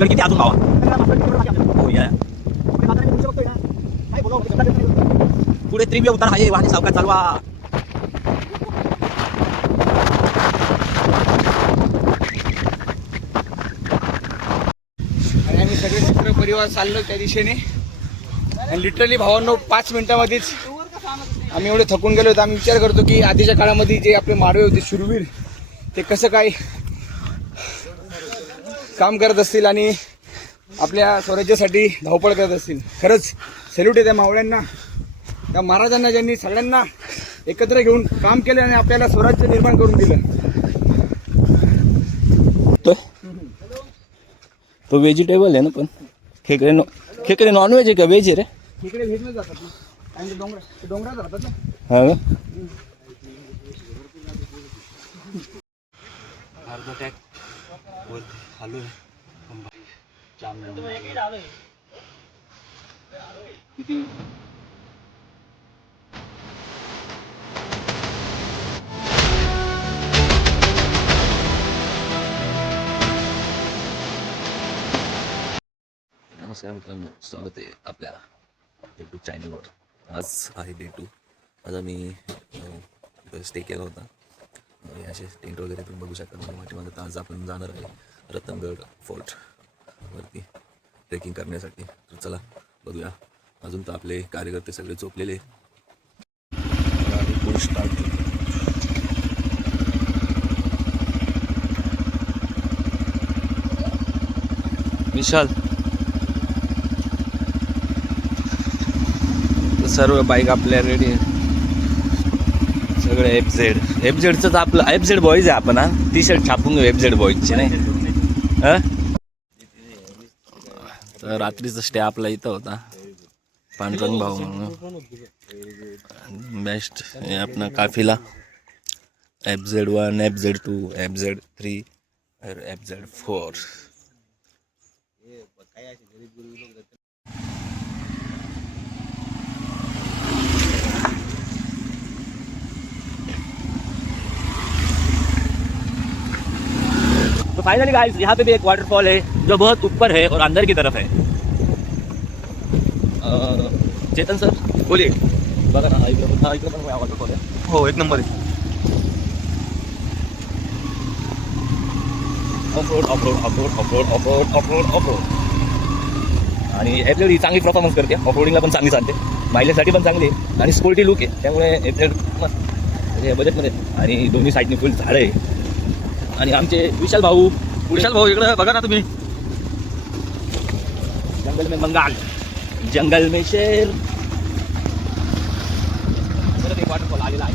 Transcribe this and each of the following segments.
भानगड किती अजून भावा? हो या पुढे त्रिव्य उतार आहे, वाहने सावकाश चालवा. आणि आम्ही सगळे मित्र परिवार चाललो त्या दिशेने. आणि लिटरली भावांनो 5 मिनिटामध्येच आम्ही एवढे थकून गेलो होतो. आम्ही विचार करतो की आधीच्या काळामध्ये जे आपले माडवे होते शूरवीर, ते कसं काय काम करत असतील आणि आपल्या स्वराज्यासाठी धावपळ करत असतील. खरंच सॅल्यूट आहे त्या मावळ्यांना, त्या महाराजांना, ज्यांनी सगळ्यांना एकत्र घेऊन काम केलं आणि आपल्याला स्वराज्य निर्माण करून दिलं. तो व्हेजिटेबल आहे ना, पण खेकडे नॉनव्हेज आहे का व्हेज आहे रे? इकडे व्हेजला जातात ना, आणि डोंगरात राहतात ना. हा नमस्कार मित्रांनो, स्वागत आहे आपल्या यूट्यूब चॅनलवर. आज आहे डे 2. आज आम्ही स्टे केला होता. असे टेंट वगैरे तुम्ही बघू शकता पाठीमागे. तर आज आपण जाणार आहे रतनगड फोर्ट वरती ट्रेकिंग करण्यासाठी. तर चला बघूया. अजून तर आपले कार्यकर्ते सगळे झोपलेले. स्टार्ट विशाल, सर्व बाईक आपल्या रेडी आहे. सगळे एफझेडच आपलं एफझेड बॉईज आहे. आपण टी शर्ट छापून घेऊ एफझेड बॉईजचे, नाही? तर रात्रीचा स्टे आपला इथं होता. पांडुरंग भाऊ बेस्ट हे आपला काफिला. FZ1, FZ2, FZ3 और FZ4. तो फाइनली गाइस, यहाँ पे भी एक वाटरफॉल है जो बहुत ऊपर है और अंदर की तरफ है. चेतन सर बोलिए. बघा ना, इकडे पण वाटरफॉल आहे. हो, एक नंबर आहे. ऑफरोड आणि एफझेड ही चांगली परफॉर्मन्स करते. ऑफरोडिंगला पण चांगली चालते, मायलेजसाठी पण चांगली आहे आणि स्पोर्टी लुक आहे. त्यामुळे एफझेड म्हणजे बजेटमध्ये. आणि दोन्ही साईडनी फुल झाडं आहे. आणि आमचे विशाल भाऊ इकडे बघा ना तुम्ही. जंगल में बंगाल, जंगल में शेर. परत एक वॉटरफॉल आलेला आहे.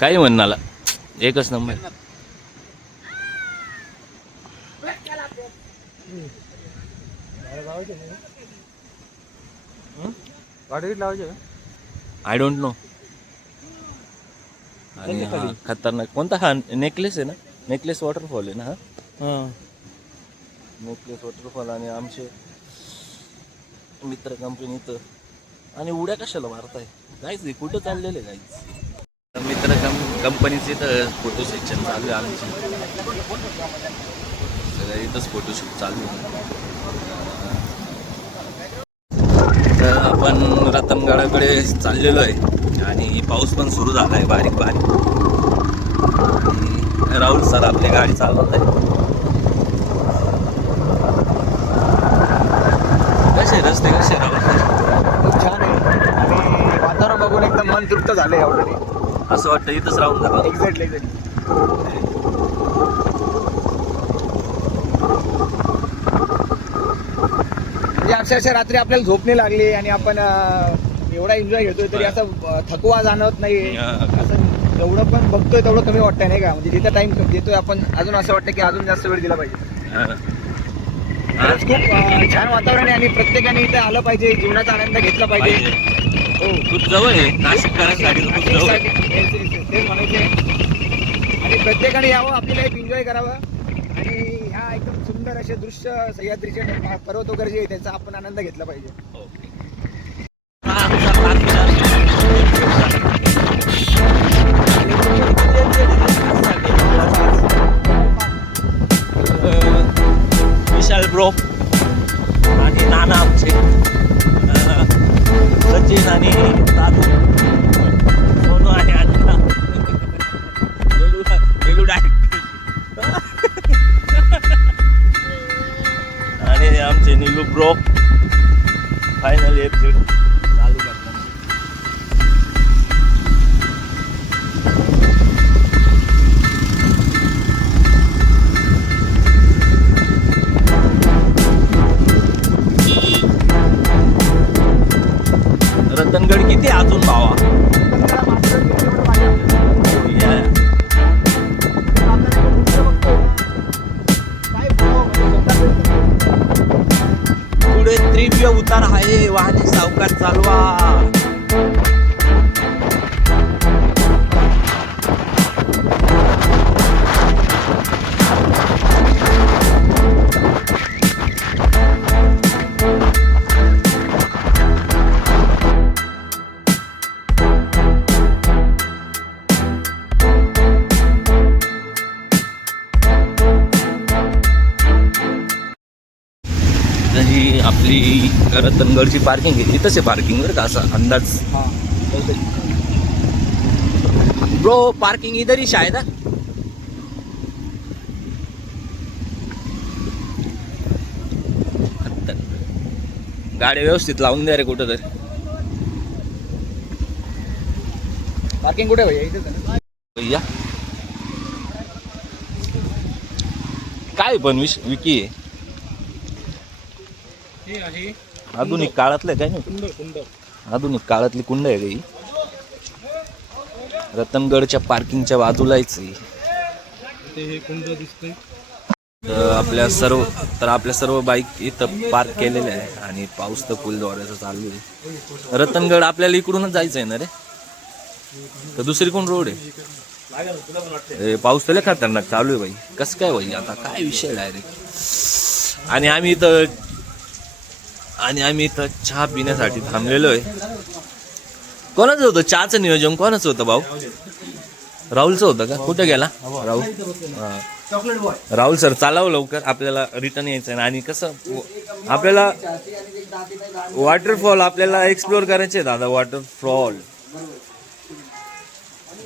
काही म्हणणाला एकच नंबर. I don't know. आणि हा खतरनाक कोणता? हा नेकलेस आहे ना, नेकलेस वॉटरफॉल आहे ना. हा नेकलेस वॉटरफॉल. आणि आमचे मित्र कंपनीत. आणि उड्या कशाला मारताय गाईज? कुठं चाललेले गाईज? मित्र कंपनीचे तर फोटो सेक्शन चालू आहे आमची. सगळ्या इथंच फोटोशूट चालू आहे. तर आपण रतनगडाकडे चाललेलो आहे आणि पाऊस पण सुरू झाला आहे बारीक बारीक. आणि राहुल सर आपली गाडी चालवत आहे. कसे रस्ते कसे राहुल? खूप छान आहे आणि वातावरण बघून एकदम मन तृप्त झालं आहे ऑलरेडी. असं वाटतं इथंच राहून जावं. एक्झॅक्टली. म्हणजे अक्षरशः रात्री आपल्याला झोप नाही लागली आणि आपण एवढा एन्जॉय घेतोय तरी असं थकवा जाणवत नाही. असं जेवढं पण बघतोय तेवढं कमी वाटतंय, नाही का? म्हणजे जिथं टाइम देतोय आपण अजून असं वाटतं की अजून जास्त वेळ दिला पाहिजे. खरंच खूप छान वातावरण आहे आणि प्रत्येकाने इथे आलं पाहिजे, जीवनाचा आनंद घेतला पाहिजे. हो, खूप जवळ आहे नाशिककरांसाठी. खूप जवळ आहे तेच म्हणायचे. आणि प्रत्येकाने यावं, आपली लाईफ एन्जॉय करावं आणि ह्या एकदम सुंदर असे दृश्य, सह्याद्रीचे पर्वत वगैरे जे आहे त्याचा आपण आनंद घेतला पाहिजे. ओके. ब्रो आणि नाना आमचे सचिन आणि दादू सोनू आणि अण्णा बेलू डायरेक्ट आणि आमचे नीलू ब्रो फायनल एपिसोड चालू करतात. रतनगड किती अजून भावा? पुढे तीव्र उतार आहे, वाहने सावकाश चालवा. ही आपली रतनगडची पार्किंग आहे, इथंच आहे पार्किंग बरं का, असा अंदाज. ब्रो पार्किंग इधर ही शायद है. गाडी व्यवस्थित लावून द्या रे कुठं तरी. पार्किंग कुठे भैया? इथेच आहे ना? भैया काय पण विकी आहे आधुनिक काळातलं काय नाही, आधुनिक काळातली कुंड आहे काही. रतनगडच्या पार्किंगच्या बाजूलाच आहे. आपल्या सर्व बाईक इथं पार्क केलेल्या आहे आणि पाऊस तर फुल जोराचा चालू आहे. रतनगड आपल्याला इकडूनच जायचं आहे ना रे, तर दुसरी कोण रोड आहे? पाऊस तर लय खतरनाक चालू आहे बाई. कसं काय बाई आता काय विषय डायरेक्ट. आणि आम्ही इथं चहा पिण्यासाठी थांबलेलो आहे. कोणाचं होतं चहाचं नियोजन? कोणाचं होतं भाऊ? राहुलचं होतं का? कुठं गेला राहुल? राहुल सर चालावं लवकर, आपल्याला रिटर्न यायचं आहे. आणि कसं आपल्याला वॉटरफॉल आपल्याला एक्सप्लोअर करायचे आहे दादा. वॉटरफॉल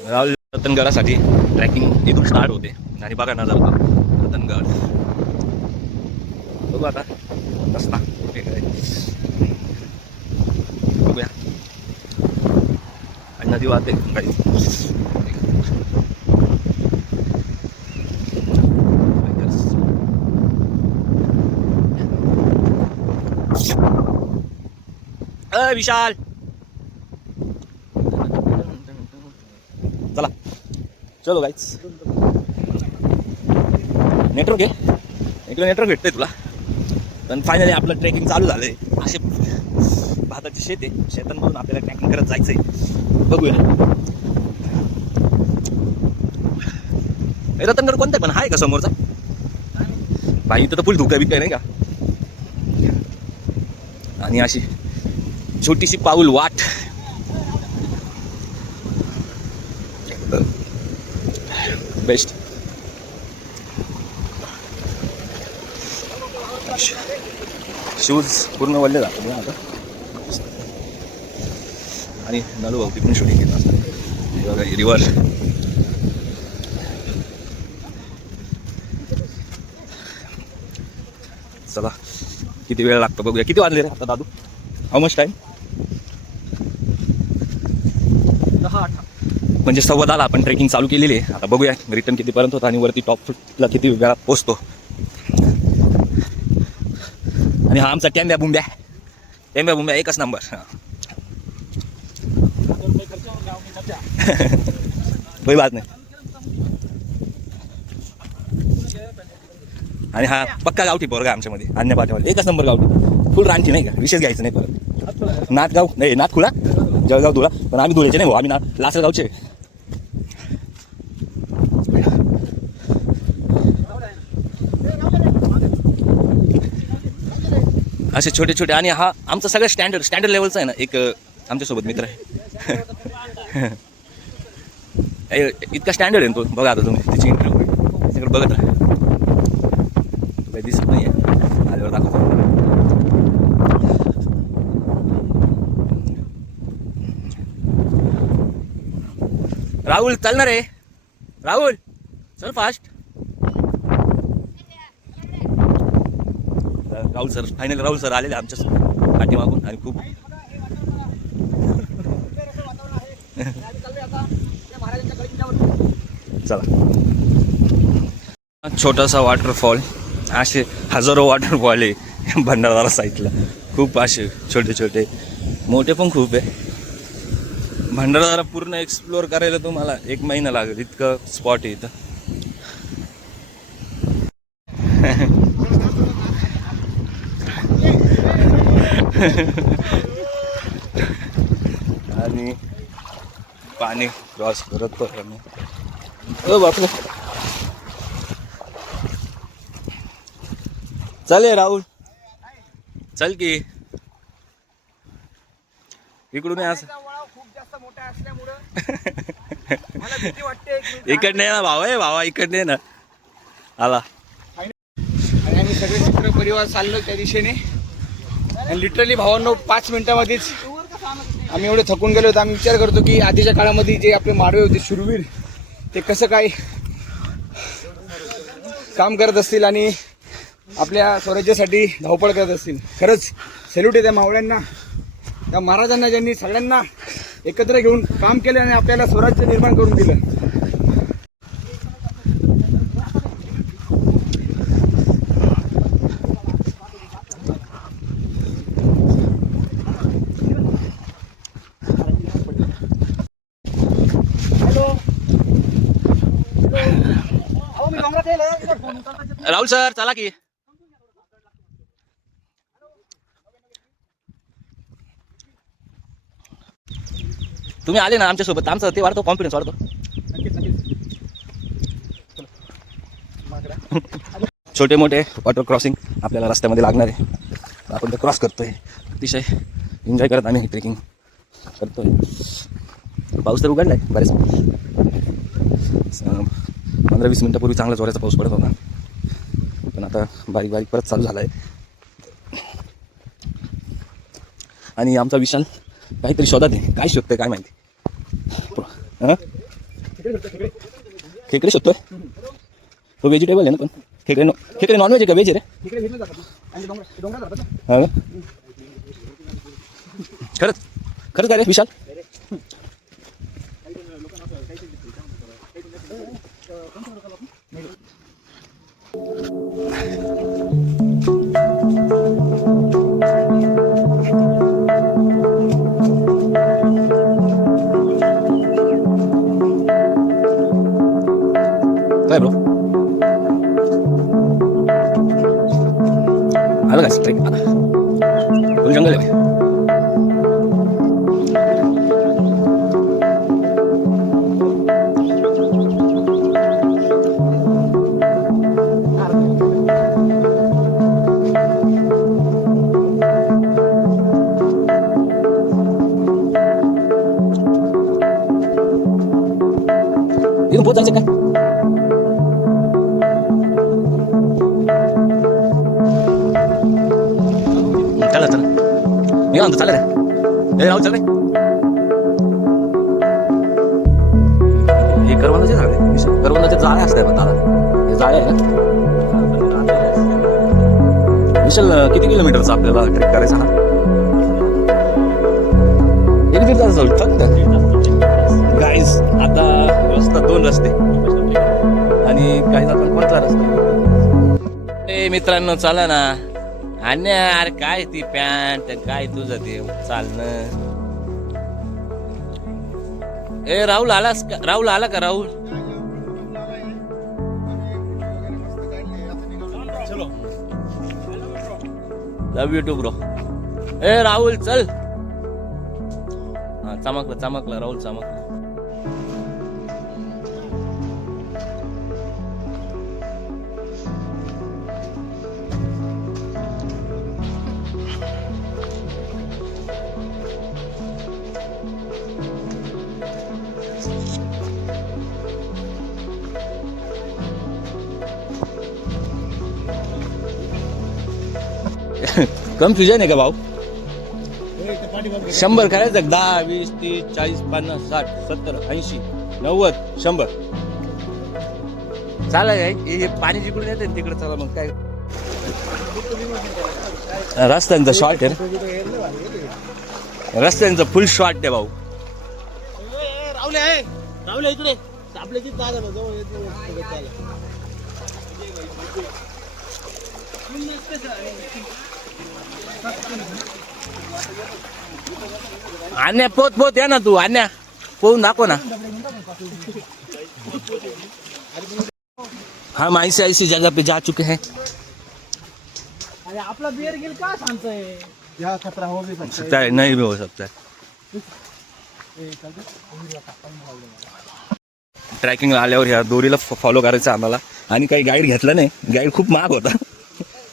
राहुल रतनगडासाठी ट्रॅकिंग इथून स्टार्ट होते. आणि बघा ना जाऊ रतनगड, बघू आता रस्ता बघूया. आणि नदी वाहते काही. विशाल चला चलो गाईच. नेटवर्क आहे इकडे, नेटवर्क भेटतंय तुला. पण फायनली आपलं ट्रेकिंग चालू झालंय. असे भाताचे शेत आहे, शेतांमधून आपल्याला ट्रेकिंग करत जायचंय. बघूया रतनगड कोणतं पण आहे का समोरचा? भाई इथं तर फुल धुका बिका नाही का. आणि अशी छोटीशी पाऊल वाट. बेस्ट. शूज पूर्ण वळले जातात आता. आणि नालू भाऊ तिकडून शूटिंग घेत असतात. बघा रिव्हर. चला किती वेळ लागतो बघूया. किती वाजले रे आता दादू? How much time? 10-8 म्हणजे 10:15 आपण ट्रेकिंग चालू केलेली आहे. आता बघूया रिटर्न कितीपर्यंत होतं आणि वरती टॉपला किती वेळात पोहोचतो. आणि हा आमचा टेंब्या बुंब्या एकच नंबर. कोई बात नाही. आणि हा पक्का गावठी पोरगा आमच्यामध्ये अन्य पाठवाले एकच नंबर गावठी. फुल रानची नाही का, विशेष घ्यायचं नाही परत. नाथगाव नाही, नाथखुळा जळगाव धुळा. पण आम्ही धुळ्याचे नाही भाऊ, आम्ही लासलगावचे. असे छोटे छोटे. आणि हा आमचा सगळं स्टँडर्ड लेवलचा आहे ना. एक आमच्यासोबत मित्र आहे इतका स्टँडर्ड आहे तो. बघा आता तुम्ही तिची इंटरव्ह्यू तिकडे बघत राहा. काही दिसत नाही आहे आल्यावर राहुल चल ना रे, राहुल चल fast. Rahul sir finally Rahul sir आलेले आमच्या पाठीमागून आणि खूप चला. छोटासा वॉटरफॉल, असे हजारो वॉटरफॉल आहे भंडारदरा साईडला. खूप असे छोटे छोटे, मोठे पण खूप आहे. भंडारदरा पूर्ण एक्सप्लोअर करायला तुम्हाला 1 महिना लागेल, इतकं स्पॉट आहे इथं. आणि पाणी क्रॉस करत आम्ही. ओ बापरे, चल राहुल चल की इकडून असं. खूप जास्त मोठा असल्यामुळं मला भीती वाटते. इकडने ना भावा इकडने ना आला. आणि आम्ही सगळे मित्र परिवार चाललो त्या दिशेने. आणि लिटरली भावांनो 5 मिनिटामध्येच आम्ही एवढे थकून गेलो होतो. आम्ही विचार करतो की आधीच्या काळामध्ये जे आपले माडवे होते शूरवीर, ते कसं काय काम करत असतील आणि आपल्या स्वराज्यासाठी धावपळ करत असतील. खरंच सॅल्यूट आहे त्या मावळ्यांना, त्या महाराजांना, ज्यांनी सगळ्यांना एकत्र घेऊन काम केलं आणि आपल्याला स्वराज्य निर्माण करून दिलं. राहुल सर चला की. तुम्ही आले ना आमच्या सोबत, आमचा ते वाढतो, कॉन्फिडन्स वाढतो. छोटे मोठे वॉटर क्रॉसिंग आपल्याला रस्त्यामध्ये लागणार आहे, आपण ते क्रॉस करतोय. अतिशय एन्जॉय करत आम्ही ट्रेकिंग करतोय. पाऊस तर उघडलाय बरेच, 15-20 मिनिटापूर्वी चांगला जोराचा पाऊस पडत होता, पण आता बारीक बारीक परत चालू झाला आहे. आणि आमचा विशाल काहीतरी शोधात आहे. काय शोधतोय काय माहिती. खेकडे शोधतोय तो. व्हेजिटेबल आहे ना, पण खेकडे खेकडे नॉनव्हेज आहे का व्हेज आहे रे? हा खरंच खरंच काय रे विशाल? काय ब्रो आलं काय स्ट्रेक आला, फुल जंगल आहे. इथून पोहोचायचं काय? चला चला मी म्हणतो चालेल रे. हे राहू चल रे. हे करवंदाचे झाड आहे, करवंदाचे जाळे असतात म्हणतात. हे जाळे आहे ना विशाल. किती किलोमीटरचा आपल्याला ट्रेक करायचा हा? 1-1.5 तास जाऊ फक्त. गाईज आता रस्ता 2 रस्ते आणि काही आपण कोणता रस्ता. ए मित्रांनो चला ना. आणि यार काय ती पॅन्ट काय तुझं ते चालणं. ए राहुल आलास का? राहुल आला का? राहुल लव यू टू ब्रो. ए राहुल चल. हा चमकला राहुल चमकला. कन्फ्युजन आहे का भाऊ? 100 करायचं, 10, 20, 30, 40, 50, 60, 70, 80, 90 100 चालेल. हे पाणी जिकडून येते तिकडे चला मग काय. रस्त्यांचा शॉर्ट आहे रस्त्यांचा फुल शॉर्ट आहे भाऊ. राहुल इकडे आपल्याची दादा अन्या पोत पोत या ना तू अन्या पोहून दाखव ना. हम ऐसी जगह पे जा चुके हैं. अरे आपला बियर गिल का सांगतोय या खतरा हो भी सकता है नहीं भी हो सकता है. ट्रॅकिंगला आल्यावर ह्या दोरीला फॉलो करायचं आम्हाला आणि काही गाईड घेतला नाही. गाईड खूप महाग होता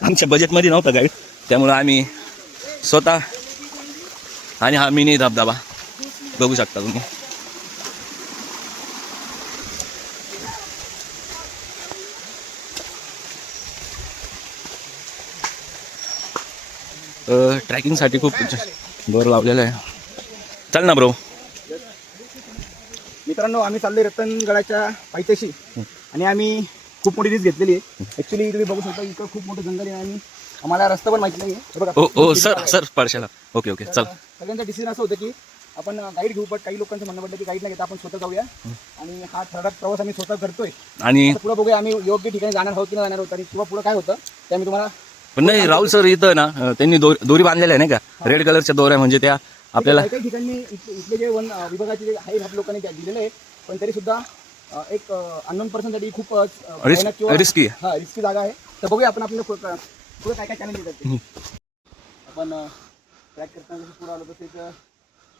आमच्या बजेटमध्ये नव्हता गाईड. त्यामुळं आम्ही स्वतः आणि हा मिनी धबधबा बघू शकता तुम्ही. ट्रॅकिंगसाठी खूप बरं लावलेलं आहे. चल ना ब्रो. मित्रांनो आम्ही चाललोय रतनगडाच्या पायथ्याशी आणि आम्ही खूप मोठी रिस्क घेतलेली आहे. ऍक्च्युली तुम्ही बघू शकता इथं खूप मोठं जंगल आहे आणि आम्हाला रस्ता पण माहिती नाही आहे. बघा ओ सर स्पर्शाला ओके ओके चल. सगळ्यांचं डिसिजन असं होतं की आपण गाईड घेऊ, पण काही लोकांचं म्हणणं पडलं की गाईड नाही घेता आपण स्वतः जाऊया आणि हा ठराविक प्रवास आम्ही स्वतः करतोय. आणि पुढे बघूया आम्ही योग्य ठिकाणी जाणार आहोत की नाही जाणार आहोत आणि किंवा पुढे काय होतं ते आम्ही तुम्हाला. पण नाही राहुल सर इथं ना त्यांनी दोरी बांधलेल्या आहे नाही का रेड कलरच्या दोऱ्या म्हणजे त्या आपल्याला काही ठिकाणी इथले जे वन विभागाचे जे आहे लोकांनी दिलेले आहे पण तरी सुद्धा एक अननोन पर्सनसाठी खूप रिस्की आहे. हा रिस्की जागा आहे. तर बघूया आपण आपल्याला पुढे काय काय चॅलेंज येतात ते. आपण ट्रॅक करताना जसं पुढे आलो तर एक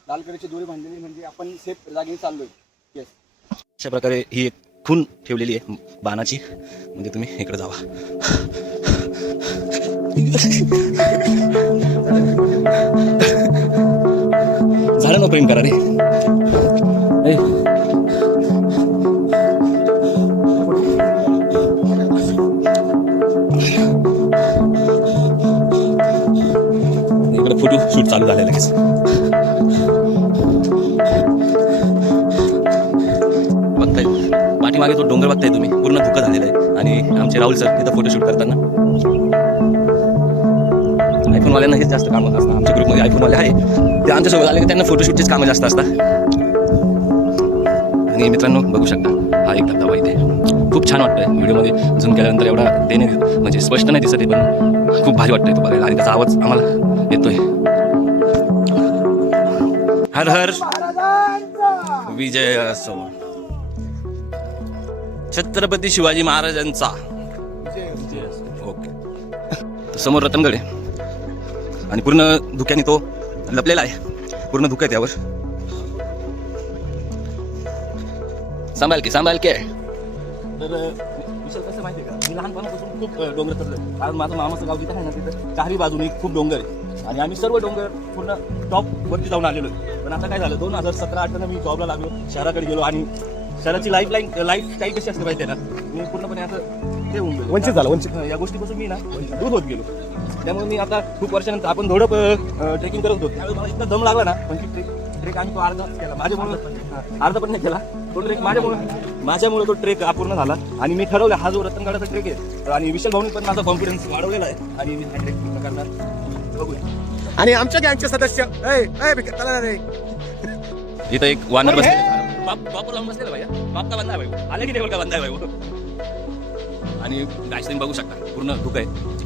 लाल कलरची दोरी बांधलेली म्हणजे आपण सेफ जागेने चाललोय. येस अशा प्रकारे ही एक खून ठेवलेली आहे बाणाची म्हणजे तुम्ही इकडे जावा. झालं ना प्रेम करा रे. इकडे फोटो शूट चालू झाले लगेच. बघताय पाठीमागे तो डोंगर बघताय तुम्ही पूर्ण धुकं झालेलं आहे आणि आमचे राहुल सर तिथं फोटोशूट करताना. आयफोनवाल्यांना हेच जास्त कामं असतात. आमच्या ग्रुपमध्ये आयफोनवाले आहे ते आमच्यासोबत आले की त्यांना फोटोशूटचेच कामं जास्त असतात. आणि मित्रांनो बघू शकता हा एक धबधबा इथे खूप छान वाटतंय. व्हिडिओमध्ये झूम केल्यानंतर एवढा ते नाही म्हणजे स्पष्ट नाही दिसत आहे पण खूप भारी वाटतंय तो बघायला आणि त्याचा आवाज आम्हाला येतोय. हर हर विजय असो. छत्रपती शिवाजी महाराजांचा ओके. समोर रतनगड आहे आणि पूर्ण धुक्याने तो लपलेला आहे. पूर्ण धुकं आहे त्यावर. सांभाळ के. तर विषय कसं माहिती आहे का मी लहानपणापासून खूप डोंगर चढलोय. कारण माझं मामाचं गाव जिथं आहे ना तिथं चारही बाजूने खूप डोंगर आहे आणि आम्ही सर्व डोंगर पूर्ण टॉप वरती जाऊन आलेलो आहे. पण आता काय झालं 2017-18 मी जॉबला लागलो शहराकडे गेलो आणि शहराची लाईफ स्टाईल कशी असते माहिती आहे ना मी पूर्णपणे असं ते होऊन गेलो वंचित झालं. या गोष्टीपासून मी ना दूर होत गेलो. त्यामुळे मी आता खूप वर्षानंतर आपण थोडं ट्रेकिंग करत होतो त्यावेळी मला इतका दम लागला ना पण ती ट्रेक आम्ही तो अर्धा केला माझ्यामुळे अर्धा पण नाही केला तो ट्रेक माझ्यामुळे तो ट्रेक अपूर्ण झाला आणि मी ठरवलं हा जो रतनगडाचा ट्रेक आहे आणि विशाल भाऊनी पण माझा कॉन्फिडन्स वाढवलेला आहे आणि मी हा ट्रेक पूर्ण करणार. बघूया. आणि आमच्या गँगचे सदस्य इथं एक वानर बसले बापू लावून बसलेला भाई बाप का बंदा आहे भाई आले की टेबल का बंदा आहे भाई आणि गायस्टिंग बघू शकता पूर्ण धुकं आहे.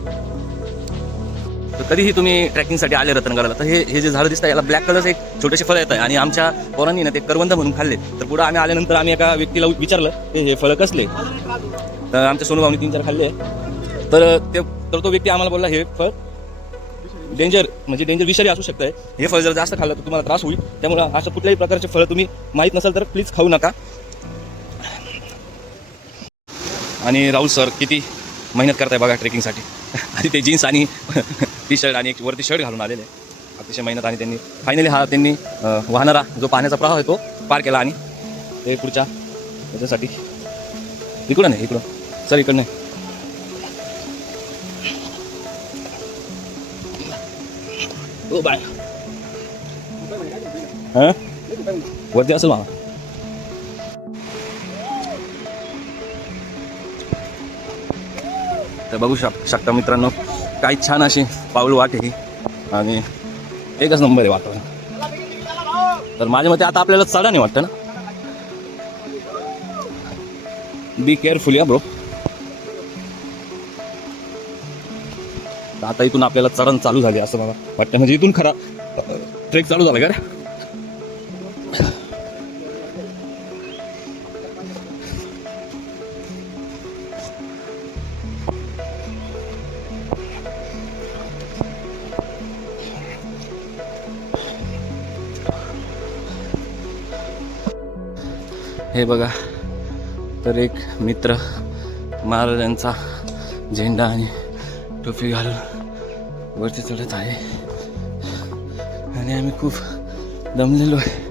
तर कधीही तुम्ही ट्रॅकिंगसाठी आले रतनगडाला तर हे जे झाडं दिसतं याला ब्लॅक कलरचं एक छोटेसे फळ येत आहे आणि आमच्या पोरांनी ना ते करवंद म्हणून खाल्ले. तर पुढे आम्ही आल्यानंतर आम्ही एका व्यक्तीला विचारलं ते हे फळं कसले तर आमच्या सोनूभाऊनी 3-4 खाल्ले. तर तो व्यक्ती आम्हाला बोलला हे फळ डेंजर विषारी असू शकतं. हे फळ जर जास्त खाल्लं तर तुम्हाला त्रास होईल. त्यामुळे अशा कुठल्याही प्रकारचे फळं तुम्ही माहीत नसेल तर प्लीज खाऊ नका. आणि राहुल सर किती मेहनत करताय बघा ट्रेकिंगसाठी आणि ते जीन्स आणि टी शर्ट आणि एक वरती शर्ट घालून आलेले अतिशय मेहनत आणि त्यांनी फायनली त्यांनी वाहणारा जो पाण्याचा प्रवाह आहे तो पार केला आणि ते पुढच्या त्याच्यासाठी इकडं नाही इकडं सर इकडं नाही ओ बाय हां वरती असेल मला तर बघू शकता मित्रांनो, काही छान अशी पाऊल वाट आहे आणि एकच नंबर आहे वातावरण. तर माझ्या मते आता आपल्याला चढा नाही वाटतं ना. बी केअरफुल या ब्रो. आता इथून आपल्याला चढण चालू झाली असं मला वाटतं, म्हणजे इथून खरा ट्रेक चालू झाला का रे. हे बघा, तर एक मित्र महाराजांचा झेंडा आणि टोपी घालून वरती चढत आहे आणि आम्ही खूप दमलेलो आहे.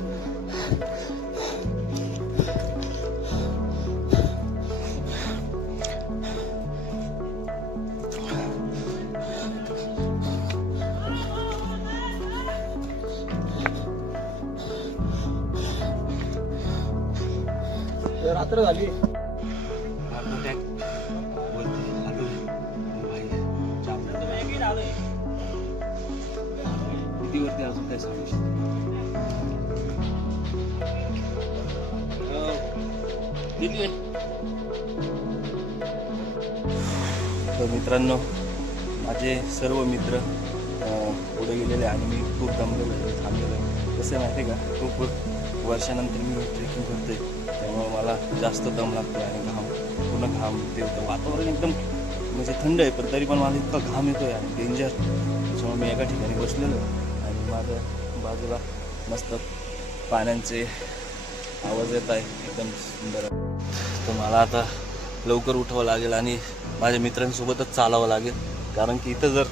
रात्र झाली. अजून काय सांगू तर मित्रांनो, माझे सर्व मित्र पुढे गेलेले आणि मी खूप दमलेलो आहे, थांबलेलो आहे. कसं माहिती आहे का, खूप वर्षानंतर मी ट्रेकिंग करतोय, त्यामुळे मला जास्त दम लागतो आणि पूर्ण घाम ते होतं. वातावरण एकदम म्हणजे थंड आहे, पण तरी पण मला इतका घाम येतोय आणि डेंजर. त्याच्यामुळे मी एका ठिकाणी बसलेलो आहे आणि माझ्या बाजूला मस्त पाण्याचे आवाज येत आहे, एकदम सुंदर. तर मला आता लवकर उठावं लागेल आणि माझ्या मित्रांसोबतच चालावं लागेल, कारण की इथं जर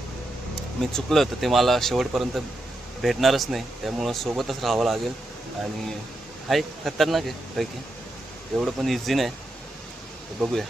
मी चुकलं तर ते मला शेवटपर्यंत भेटणारच नाही. त्यामुळं सोबतच राहावं लागेल आणि हाय खतरनाक आहे ट्रेकिंग, एवढं पण इझी नाही. तर बघूया.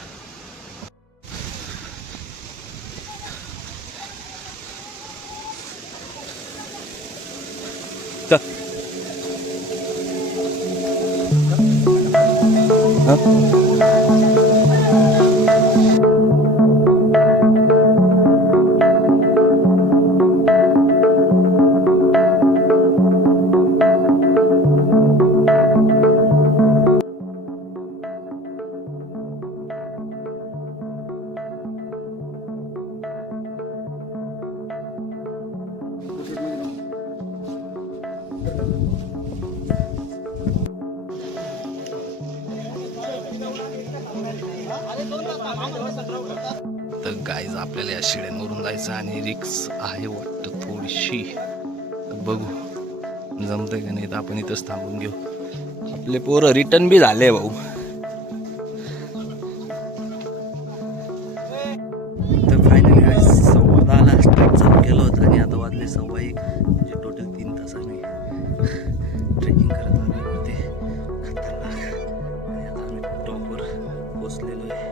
तर गाईज आपल्याला या शिड्यांवरून जायचं आणि रिक्स आहे वाटतं थोडीशी. बघू जमतंय का नाही, तर आपण इथंच थांबून घेऊ. आपले पोरं रिटर्न बी झाले भाऊ. तर फायनली गाईज 10:15ला ट्रेक चालू केलं होतं आणि आता वाजले 1:15, म्हणजे टोटल 3 तास आम्ही ट्रेकिंग करत आलो वरती. खतरनाक. आणि आता आम्ही टॉपवर पोचलेलो आहे.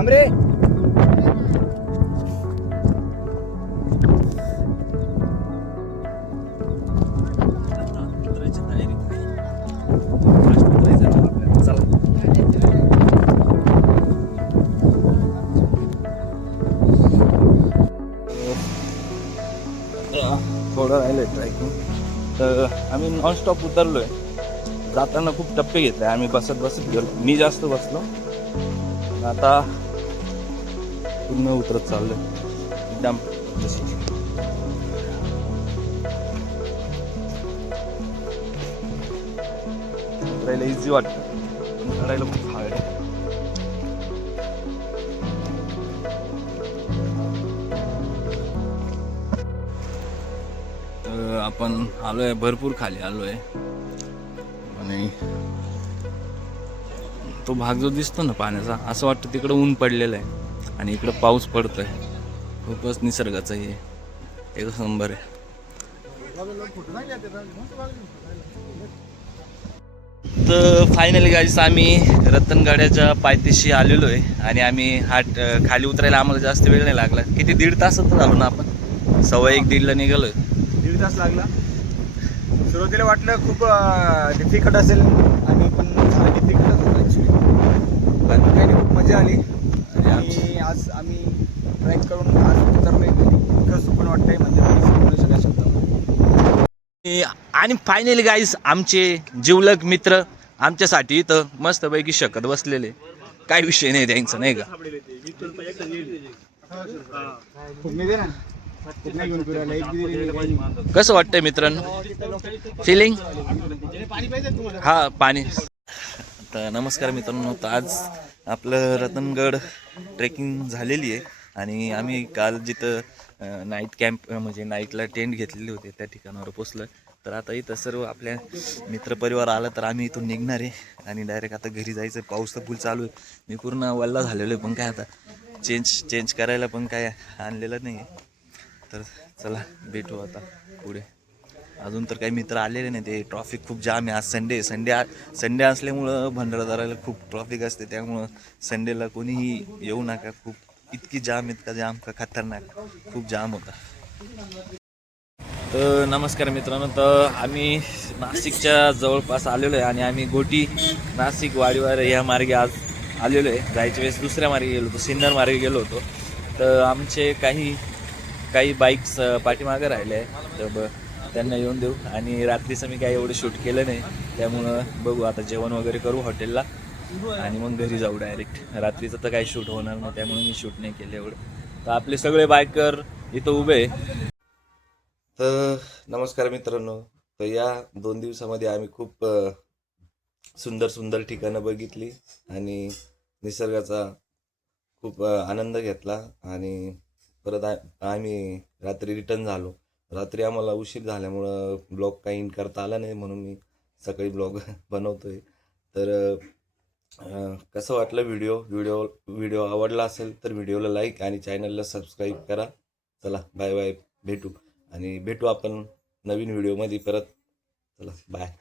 आमरे थोडं राहिलं ट्रॅकिंग. तर आम्ही नॉनस्टॉप उतरलोय. जाताना खूप टप्पे घेतले, आम्ही बसत गेलो. मी जास्त बसलो, आता पूर्ण उतरत चाललोय एकदम जशी. उतरायला इझी वाटतं, चढायला खूप हार्ड आहे. तर आपण आलोय, भरपूर खाली आलोय आणि तो भाग जो दिसतो ना पाण्याचा, असं वाटतं तिकडं ऊन पडलेलं आहे आणि इकडं पाऊस पडतोय. खूपच निसर्गाचं हे एकच नंबर आहे. तर फायनली गाईस आम्ही रतनगडाच्या पायथ्याशी आलेलो आहे आणि आम्ही खाली उतरायला आम्हाला जास्त वेळ नाही लागला. किती 1.5 तासात झालो ना आपण, 1:15-1:30 निघालोय. 1.5 तास लागला. सुरुवातीला वाटलं खूप डिफिकल्ट असेल आणि पण डिफिकल्टच होतं ॲक्च्युली, पण काही नाही, खूप मजा आली. आणि आज आम्ही ट्रॅक करून आज उतरलोय घरी. इतकं सुकून वाटतंय म्हणजे बोलू सगळ्या शब्दामध्ये. आणि फायनली गाईस आमचे जिवलग मित्र आमच्यासाठी इथं मस्तपैकी शकत बसलेले. काय विषय नाही त्यांचा, नाही का? कसं वाटतंय मित्रांनो, फिलिंग? हा, पाणी. तर नमस्कार मित्रांनो, तर आज आपलं रतनगड ट्रेकिंग झालेली आहे आणि आम्ही काल जिथं नाईट कॅम्प म्हणजे नाईटला टेंट घेतलेले होते त्या ठिकाणावर पोचलो. तर आता इथं सर्व आपल्या मित्रपरिवार आला तर आम्ही इथून निघणार आहे आणि डायरेक्ट आता घरी जायचं. पाऊस तर फुल चालू आहे. मी पूर्ण वल्ला झालेलो आहे, पण काय आता चेंज करायला पण काय आणलेलं नाही आहे. तर चला भेटू आता पुढे. अजून तर काही मित्र आलेले नाही. ते ट्रॉफिक खूप जाम आहे. आज संडे असल्यामुळं भंडारदऱ्याला खूप ट्रॉफिक असते, त्यामुळं संडेला कोणीही येऊ नका. खूप इतका जाम का खतरनाक, खूप जाम होता. तर नमस्कार मित्रांनो, तर आम्ही नाशिकच्या जवळपास आलेलो आहे आणि आम्ही गोटी नाशिक वाडीवार या मार्गे आज आलेलो आहे. जायच्या वेळेस दुसऱ्या मार्गे गेलो होतो, सिन्नर मार्गे गेलो होतो. तर आमचे काही बाईक्स पाठीमागं राहिले आहे, तर त्यांना येऊन देऊ. आणि रात्रीचं मी काही एवढं शूट केलं नाही, त्यामुळं बघू आता जेवण वगैरे करू हॉटेलला आणि मग घरी जाऊ डायरेक्ट. रात्रीचं तर काही शूट होणार नाही, त्यामुळे मी शूट नाही केलं एवढं. तर आपले सगळे बायकर इथं उभे आहे. तर नमस्कार मित्रांनो, तर या 2 दिवसामध्ये आम्ही खूप सुंदर ठिकाणं बघितली आणि निसर्गाचा खूप आनंद घेतला. आणि परत आम्ही रात्री रिटर्न झालो. रात्री आम्हाला उशीर झाल्यामुळं ब्लॉग काही इन करता आला नाही, म्हणून मी सकाळी ब्लॉग बनवतोय. तर कसं वाटलं व्हिडिओ आवडला असेल तर व्हिडिओला लाईक आणि चॅनलला सबस्क्राईब करा. चला बाय बाय, भेटू आपण नवीन व्हिडिओमध्ये परत. चला बाय.